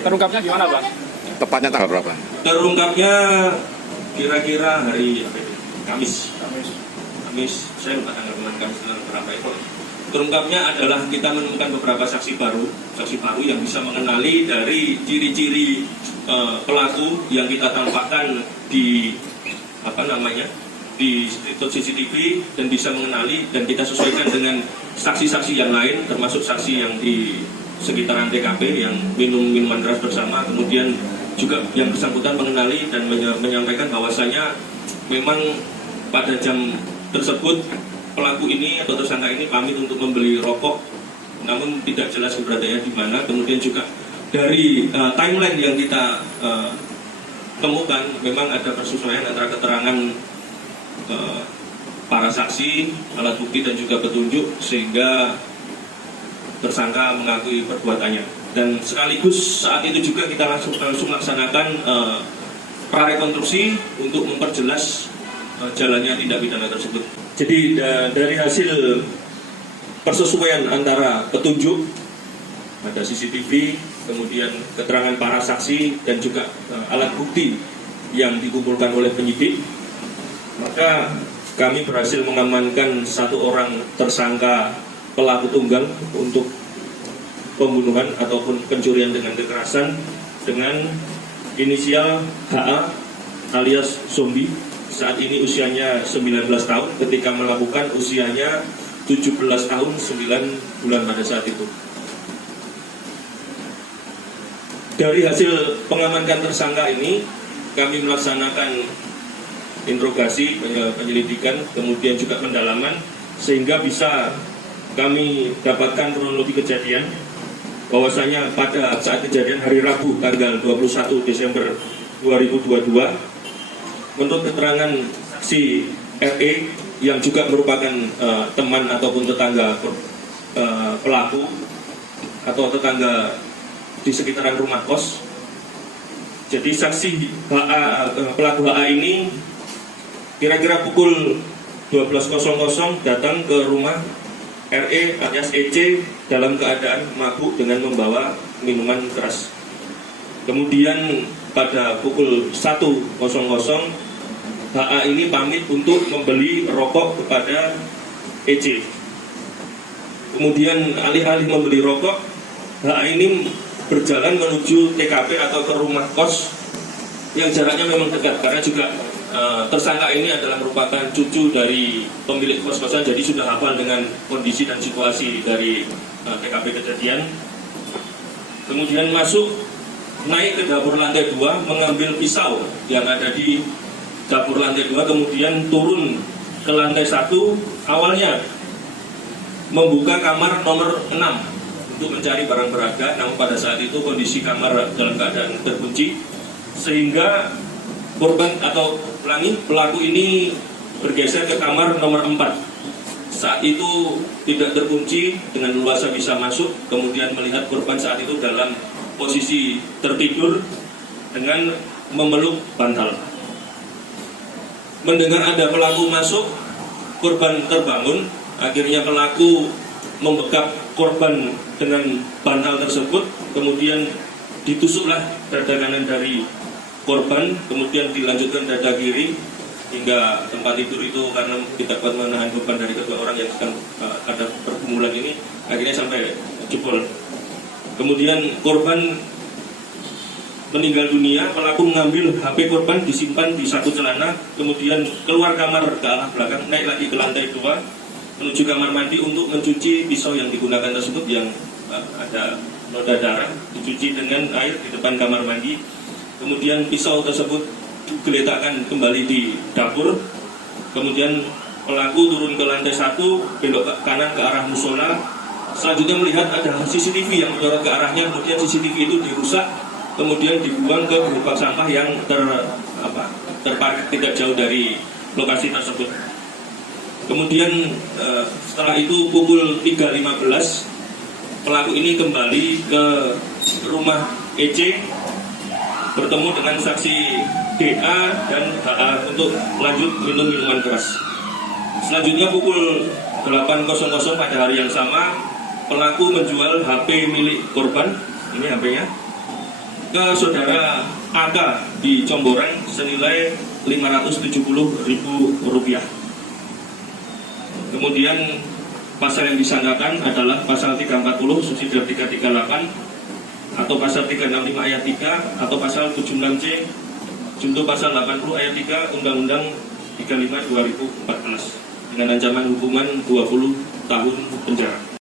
Terungkapnya gimana, Bang? Tepatnya tanggal berapa? Terungkapnya kira-kira hari Kamis. Saya lupa tanggal Kamis berapa itu. Terungkapnya adalah kita menemukan beberapa saksi baru yang bisa mengenali dari ciri-ciri pelaku yang kita tampakkan di di CCTV dan bisa mengenali, dan kita sesuaikan dengan saksi-saksi yang lain, termasuk saksi yang di sekitaran TKP yang minum minuman keras bersama. Kemudian juga yang bersangkutan mengenali dan menyampaikan bahwasanya memang pada jam tersebut pelaku ini atau tersangka ini pamit untuk membeli rokok, namun tidak jelas keberadaannya di mana. Kemudian juga dari timeline yang kita temukan memang ada persesuaian antara keterangan para saksi, alat bukti dan juga petunjuk, sehingga tersangka mengakui perbuatannya. Dan sekaligus saat itu juga kita langsung laksanakan prarekonstruksi untuk memperjelas jalannya tindak pidana tersebut. Jadi dari hasil persesuaian antara petunjuk, ada CCTV, kemudian keterangan para saksi dan juga alat bukti yang dikumpulkan oleh penyidik, maka kami berhasil mengamankan satu orang tersangka pelaku tunggal untuk pembunuhan ataupun pencurian dengan kekerasan dengan inisial HA alias Zombie. Saat ini usianya 19 tahun, ketika melakukan usianya 17 tahun 9 bulan pada saat itu. Dari hasil pengamankan tersangka ini, kami melaksanakan interogasi, penyelidikan, kemudian juga pendalaman, sehingga bisa kami dapatkan kronologi kejadian bahwasanya pada saat kejadian hari Rabu tanggal 21 Desember 2022, menurut keterangan si RE yang juga merupakan teman ataupun tetangga pelaku atau tetangga di sekitaran rumah kos. Jadi saksi pelaku HA ini kira-kira pukul 12.00 datang ke rumah RE alias EC dalam keadaan mabuk dengan membawa minuman keras. Kemudian pada pukul 1.00 HA ini pamit untuk membeli rokok kepada EC. Kemudian alih-alih membeli rokok, HA ini berjalan menuju TKP atau ke rumah kos yang jaraknya memang dekat, karena juga tersangka ini adalah merupakan cucu dari pemilik kos-kosan, jadi sudah hafal dengan kondisi dan situasi dari TKP kejadian. Kemudian naik ke dapur lantai 2, mengambil pisau yang ada di dapur lantai 2, kemudian turun ke lantai 1, awalnya membuka kamar nomor 6 untuk mencari barang berharga, namun pada saat itu kondisi kamar dalam keadaan terkunci, sehingga korban atau pelaku ini bergeser ke kamar nomor 4. Saat itu tidak terkunci, dengan leluasa bisa masuk, kemudian melihat korban saat itu dalam posisi tertidur dengan memeluk bantal. Mendengar ada pelaku masuk, korban terbangun, akhirnya pelaku membekap korban dengan bantal tersebut, kemudian ditusuklah dada kanan dari korban, kemudian dilanjutkan dada kiri hingga tempat tidur itu, karena tidak kuat menahan beban dari kedua orang yang sedang ada pergumulan ini, akhirnya sampai jebol. Kemudian korban meninggal dunia, pelaku mengambil HP korban, disimpan di saku celana, kemudian keluar kamar ke arah belakang, naik lagi ke lantai 2, menuju kamar mandi untuk mencuci pisau yang digunakan tersebut yang ada noda darah, dicuci dengan air di depan kamar mandi. Kemudian pisau tersebut digeletakkan kembali di dapur. Kemudian pelaku turun ke lantai 1, belok ke kanan ke arah musola. Selanjutnya melihat ada CCTV yang menyorot ke arahnya, kemudian CCTV itu dirusak, kemudian dibuang ke gerobak sampah yang terparkir tidak jauh dari lokasi tersebut. Kemudian setelah itu pukul 3.15 pelaku ini kembali ke rumah EC, bertemu dengan saksi DA dan HA untuk lanjut minum minuman keras. Selanjutnya pukul 8.00 pada hari yang sama, pelaku menjual HP milik korban, ini HP-nya, ke saudara AK di Comboreng senilai Rp570.000. Kemudian pasal yang disangkakan adalah pasal 340 subsidiar 338 atau pasal 365 ayat 3 atau pasal 76C junto pasal 80 ayat 3 Undang-Undang 35 2014 dengan ancaman hukuman 20 tahun penjara.